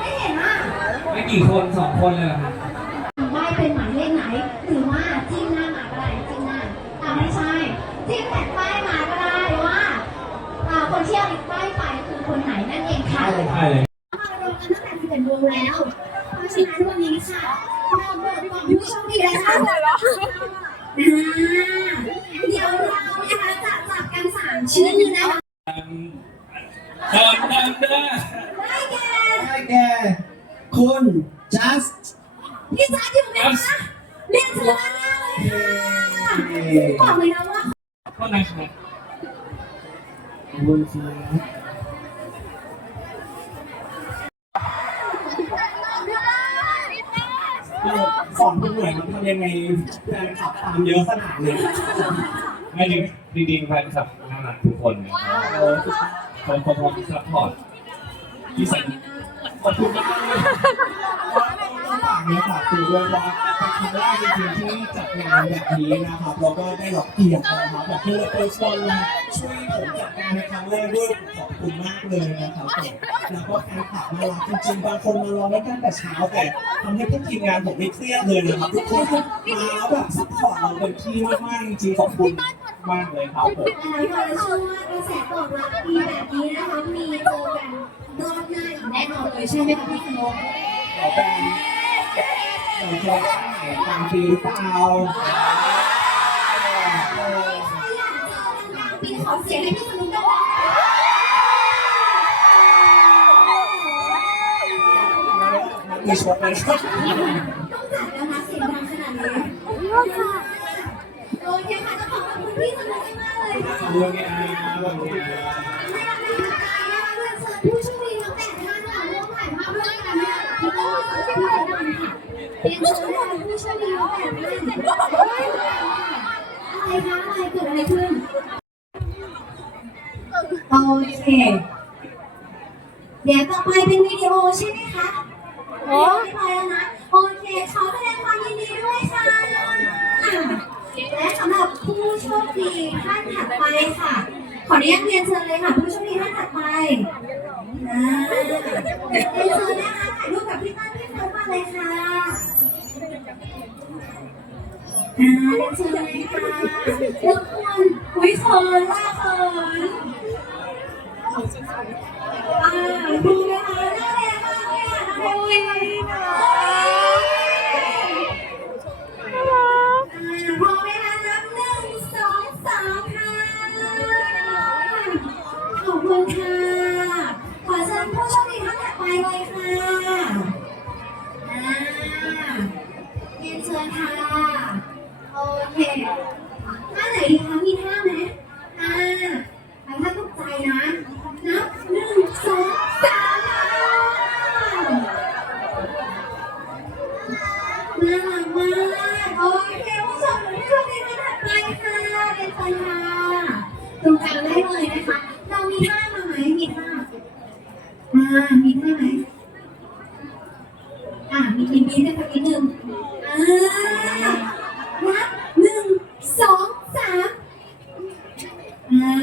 ไม่เห็นอะไม่กี่คนสองคนเลยเหรอครับใบเป็นหมายเลขไหน หรือว่าจิ้มหน้าหมาก็ได้จิ้มหน้าอ่าไม่ใช่จิ้มแผ่นป้ายหมาก็ได้ว่าอ่าคนที่เอาป้ายไปคือคนไหนนั่นเองค่ะ ใช่เลย มารวมกันตั้งแต่สิบเอ็ดวงแล้ว เพราะฉะนั้นวันนี้ค่ะเราเปิดกล่องผู้โชคดีแล้วค่ะอ่าเดี๋ยวเรานะคะจะจั บกันสามชื่อนะคะเดินดินเดินได้แก่ได้แก่คุณ just พี่จ๊าอยู่ไหนคะเรียนเชิญด้านหน้าเลยค่ะบอกเลยนะว่าเท่านั้นครับคุณครับสอนคุณหน่วยมันทำยังไงแฟนคลับตามเยอะขนาดนี้ไม่จริงจริงแฟนคลับ ทุกคนนะครับคนพร้อมที่ซัพพอร์ตที่สัญขอบคุณมากเลยต้องฝากเนื้อฝากตัวด้วยว่าเป็นครั้งแรกจริงๆที่จัดงานแบบนี้นะครับแล้วก็ได้รับเกียรตินะครับแบบที่เราเป็นคนมาช่วยผมจัดงานในครั้งแรกด้วยขอบคุณมากเลยนะครับผมแล้วก็แฟนคลับน่ารักจริงๆบางคนมารอไม่ตั้งแต่เช้าแต่ทำให้ทุกทีมงานผมไม่เครียดเลยนะครับทุกคนมาแล้วแบบซัพพอร์ตเราเต็มที่มากๆจริงๆขอบคุณ มากเลยครับผมหลายคนเชื่อว่ากระแสตอบรับดีแบบนี้นะคะมีเจอกันรอบหน้าอีกแน่นอนเลยใช่ไหมคะพี่ขนมเราเป็นเราจะได้ไหนกลางปีหรือเปล่าใครอยากเจอกันกลางปีขอเสียงให้พี่ขนมด้วยมีชกเลยครับ ต้องจัดแล้วนะเสียงดังขนาดนี้โอเคค่ะ จะขอขอบคุณพี่ขนมมากเลยค่ะเรื่องนี้เรื่องนี้ผู้โชคดีทั้งแปดท่านค่ะร่วมถ่ายภาพร่วมกันเนี่ยที่ต้องมีความสุขแน่นอนค่ะเรียนเชิญค่ะผู้โชคดีทั้งแปดท่านอะไรคะอะไรเกิดอะไรขึ้นโอเคเดี๋ยวต่อไปเป็นวิดีโอใช่ไหมคะโอ้ไม่พอแล้วนะ นุญาตเรียนเชิญเลยค่ะผู้โชคดีท่านถัดไปอ่าเรียนเชิญนะคะถ่ายรูปกับพี่ตั้นพี่เฟิร์นมาเลยค่ะอ่าเรียนเชิญเลยค่ะรบกวนอุ้ยเขินว่าเขินอ่าดู ท่าไหนดีคะมีท่าไหมอ่าแล้วถ้าตกใจนะ นับหนึ่งสองสามน่ารักมากโอเคผู้ชมผู้ชมดีท่านถัดไปค่ะเรียนเชิญค่ะตรงกลางได้เลยนะคะ เรามีท่ามาไหมมีท่าอ่ามีท่าไหมอ่ามีทีมีได้สักนิดนึงอ่านับ สองสามอ่า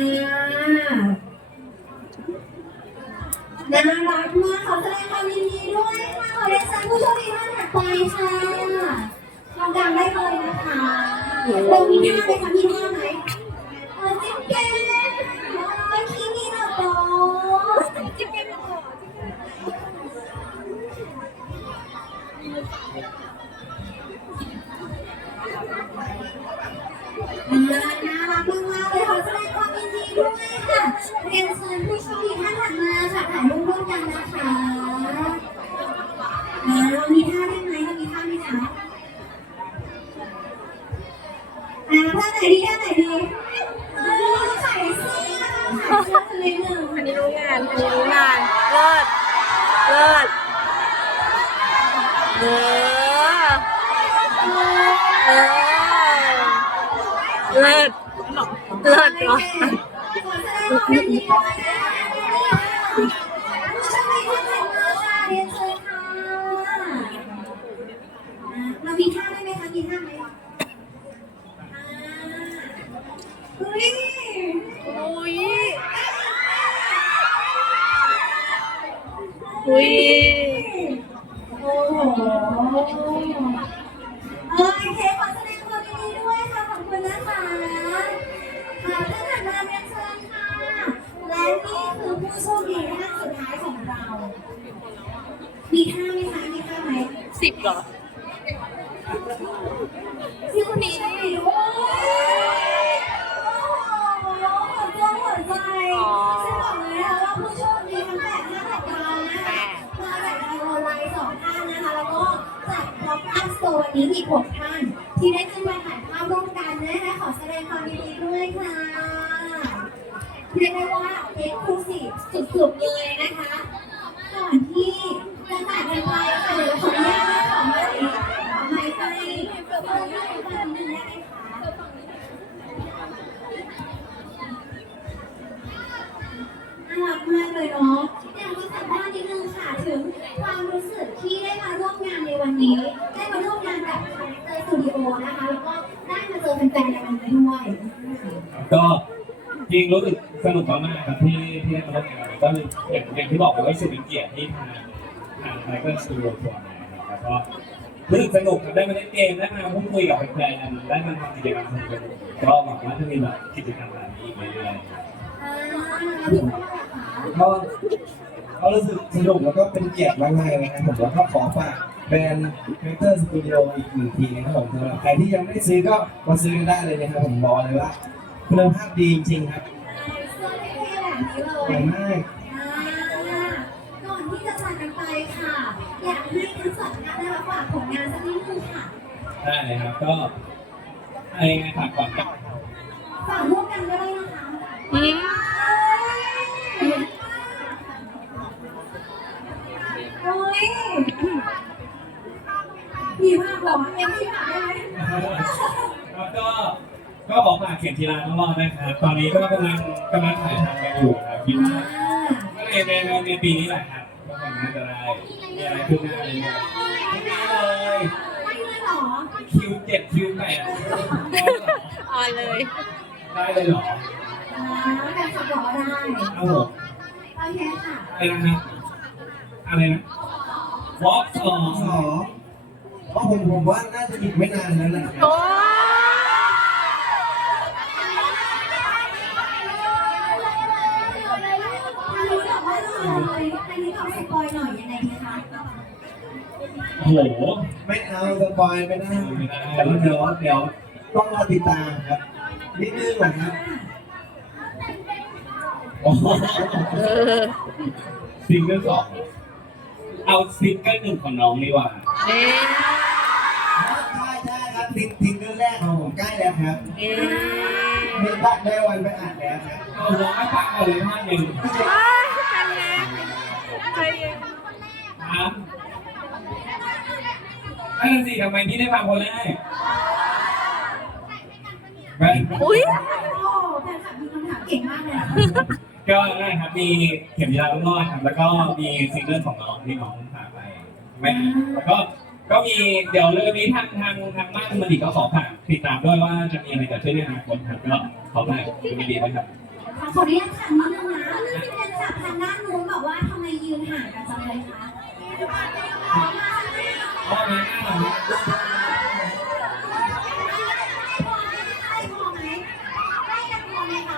น่ารักมากขอแสดงความยินดีด้วยค่ะขอเรียนเชิญผู้โชคดีท่านถัดไปค่ะทำการได้เลยนะคะเรามีท่าไหมคะ อ่าท่าไหนดีท่าไหนดีเออขายเสื้อขายเสื้อคนละหนึ่งอันนี้รู้งานอันนี้รู้งาน เลิศ เลิศ เออ เออ เลิศ เลิศเนาะแสดงความยินดีด้วยนะ สิบเหรอที่คนนี้ใช่ไหมโอ้ยโอ้โหหัวใจหัวใจซึ่งบอกเลยนะคะว่าผู้โชคดีทั้งแปดท่านของเรานะคะมาจากทางออนไลน์สองท่านนะคะ แล้วก็จากล็อกอัพสโตร์นี้อีกหกท่าน ที่ได้ขึ้นมาถ่ายภาพร่วมกันนะคะขอแสดงความยินดีด้วยค่ะเรียกได้ว่าเอ็กซ์คลูซีฟสุดๆเลยนะคะก่อนที่จะจากกันไปค่ะเดี๋ยวขออนุญาต มากเลยเนาะอยากจะสัมภาษณ์นิดนึงค่ะถึงความรู้สึกที่ได้มาร่วมงานในวันนี้ ได้มาร่วมงานกับคาแรคเตอร์สตูดิโอนะคะแล้วก็ได้มาเจอแฟนๆในวันนี้ด้วยก็จริงรู้สึกสนุกมากๆครับที่ที่ได้มาร่วมงานก็อย่างอย่างที่บอกไปว่ารู้สึกเป็นเกียรติที่ทางทางไทเกอร์สตูดิโอชวนมาครับแล้วก็รู้สึกสนุกครับได้มาเล่นเกมได้มาพูดคุยกับแฟนๆได้มาทำกิจกรรมสนุกๆก็หวังว่าจะมีแบบกิจกรรมแบบนี้อีกเรื่อยๆ ก็ก็รู้สึกสนุกแล้วก็เป็นเกียรติมากๆนะครับผมแล้วก็ขอฝากแบรนด์เมเตอร์สตูดิโออีกหนึ่งทีนะครับผมสำหรับใครที่ยังไม่ได้ซื้อก็มาซื้อกันได้เลยนะครับผมบอกเลยว่าคุณภาพดีจริงๆครับเสื้อเท่ๆแบบนี้เลเก่ยมาก อ่าก่อนที่จะจากกันไปค่ะ อยากให้ทั้งสองท่านได้รับฝากผลงานสักนิดนึงค่ะ ได้เลยครับก็อะไรไงฝากก่อนครับฝากร่วมกันก็ได้นะคะ อืม โอ้ยมีภาพเหรอเอ็มที่ฝากได้ไหมแล้วก็ก็บอกฝากเขียนทีละน้องรอดนะครับ ตอนนี้ก็กำลังกำลังถ่ายทำกันอยู่ครับคิดว่าอ่าก็ในในในปีนี้แหละครับก็คงน่าจะได้มีอะไรขึ้นหน้าอะไรเงี้ยไม่ได้เลยไม่เลยเหรอคิวเจ็ดคิวแปดออนเลย ได้เลยเหรออ่าแฟนคลับบอกว่าได้เอาผมโอเคค่ะอะไรนะครับ อะไรนะวอล์กสองสองเพราะผมผมว่าน่าจะอีกไม่นานแล้วแหละครับโอ้ทางนี้บอกว่าเลยทางนี้ขอสปอยหน่อยยังไงดีคะโอ้โหไม่เอาสปอยไม่ได้ไม่ได้แต่ว่าเดี๋ยวเดี๋ยวต้องรอติดตามครับนิดนึงนะครับโอ้โหเออซิงเกิลสอง เอาซิงเกิลหนึ่งของน้องดีกว่าเอ๊ะใช่ใช่ครับทิงทิงเรื่องแรกของผมใกล้แล้วครับเอ๊ะมีบัตรได้วันไปอ่านแล้วครับเอาน้องไม่ปักเอาเลยท่านหนึ่งว้ายกันแน่ใจเย็นครับนั่นนะสิทำไมพี่ได้ฟังคนแรกไม่อุ้ยโอ้แฟนคลับมีคำถามเก่งมากเลย อะก็ได้ครับมีเข็มยาวรอดครับแล้วก็มีซิงเกิลของน้องที่น้องพาไปไม่แล้วก็ก็มีเดี๋ยวเรื่องนี้ทางทางทางบ้านมันดีก็ขอฝากติดตามด้วยว่าจะมีอะไรเกิดขึ้นในอนาคตครับก็ขอฝากดูดีๆนะครับขออนุญาตถามนิดนึงนะแฟนคลับทางด้านนู้นบอกว่าทำไมยืนห่างกันจังเลยคะ พ่อแม่หน่อย ได้พอไหมได้กันพอไหมคะ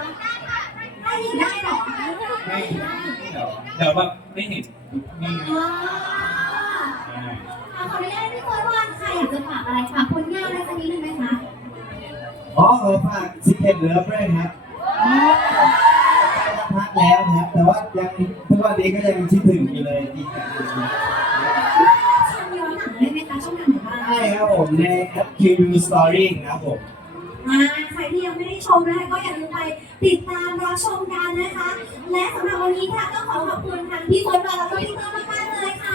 ได้ยินได้เหรอ ไม่เดี๋ยวเดี๋ยวแบบไม่เห็นนี่ไงอ๋ออ่าขออนุญาตพี่เฟิร์สว่าใครอยากจะฝากอะไรฝากผลงานอะไรสักนิดนึงไหมคะอ๋อขอฝากซิกเก็ตเลิฟด้วยครับพักแล้วครับ แต่ว่ายังทุกวันนี้ก็ยังคิดถึงอยู่เลยดีใจชมย้อนหลังได้ไหมคะช่องทางไหนบ้างใช่ครับผมในแอป QQ Story ครับผม อ่าใคร ที่ยังไม่ได้ชมนะคะก็อย่าลืมไปติดตามรับชมกันนะคะ และสำหรับวันนี้ค่ะก็ขอขอบคุณทางพี่เฟิร์สแล้วก็พี่เตอร์มากๆเลยค่ะ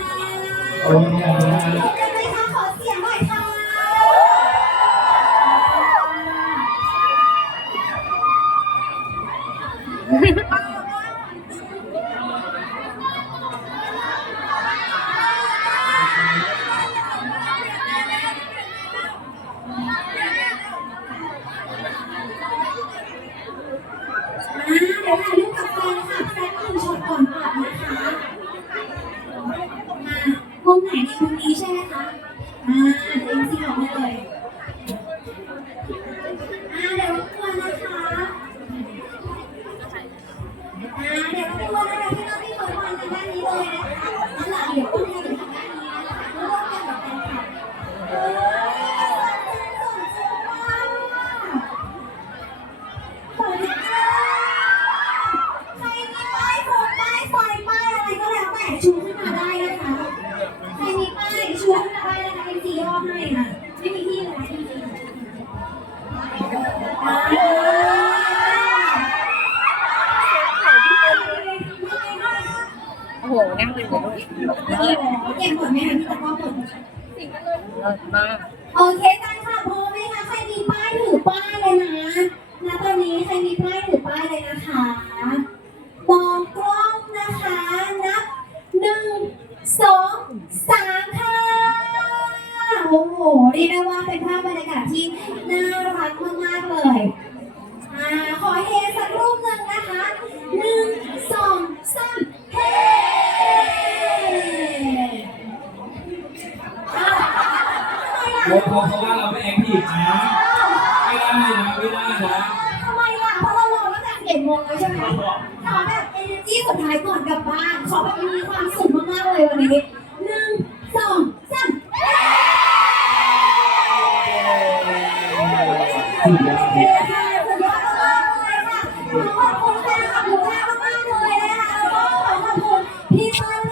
โอ้ยครับขอบคุณเลยค่ะขอเสียงหน่อยค่ะ ดี๋ยวถ่ายรูปกับแฟนคลับสักหนึ่งช็อตก่อนกลับนะคะมามุมไหนดีมุมนี้ใช่ไหมคะอ่าเดี๋ยวซีออกมาเลยอ่าเดี๋ยวรบกวนนะคะอ่าเดี๋ยวรบกวนนะคะพี่น้องที่เปิดวันทางด้านนี้เลยนะคะนั่นแหละเดี๋ยวคุณจะอยู่ทางด้านนี้นะคะร่วมกันกับแฟนคลับเออสนใจสนใจมาก สวัสดีค่ะใครมีป้ายโฟมป้ายไฟป้ายอะไรก็แล้วแต่ชูขึ้นมาได้นะคะ ใครมีป้ายชูขึ้นมาได้นะคะเป็นสีย่อให้ค่ะไม่มีที่เลยที่ที่อ่า โอ้โหนั่งเป็นหมดเลย เก่งหมดไหมคะพี่ตะก้อหมด เล่ะเพราะเพราะว่าเราไม่แอคทีฟนะไม่ได้นะไม่ได้นะทำไมล่ะเพราะเรารอตั้งแต่เจ็ดโมงเลยใช่ไหมขอแบบเอเนจีสุดท้ายก่อนกลับบ้านขอแบบมีความสุขมากๆเลยวันนี้หนึ่งสองสามสุดยอดเย้ค่ะสุดยอดมากเลยค่ะขอบคุณแฟนคลับทุกท่านมากๆเลยนะคะแล้วก็ขอขอบคุณพี่ต้น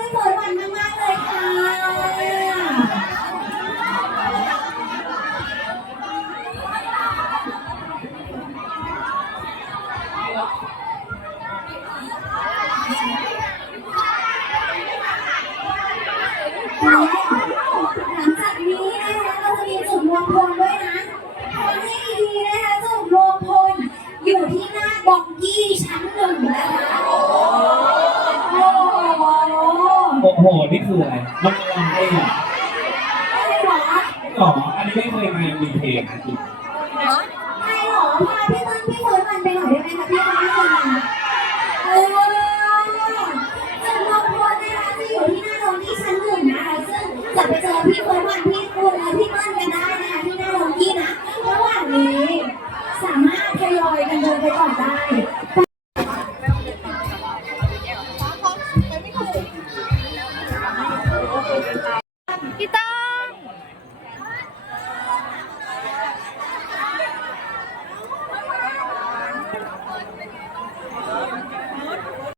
อยู่ที่หน้าบองกี้ชั้นหนึ่งนะคะ โอ้โหโอ้โนี่คืออะไร มันอะไรอะไม่หรอหรออันนี้ไม่เคยมามีเพลงนะจริงไม่หรอพาพี่ต้งพี่เฟิร์นมันไปหน่อยได้ไหมคะพี่ต้งพี่เฟิมัเออจำนานคนนะคะจะอยู่ที่หน้าบองกี้ชั้นหนึ่งนะคะซึ่งจะไปเจอพี่เฟิร์นมันพี่คุณและพี่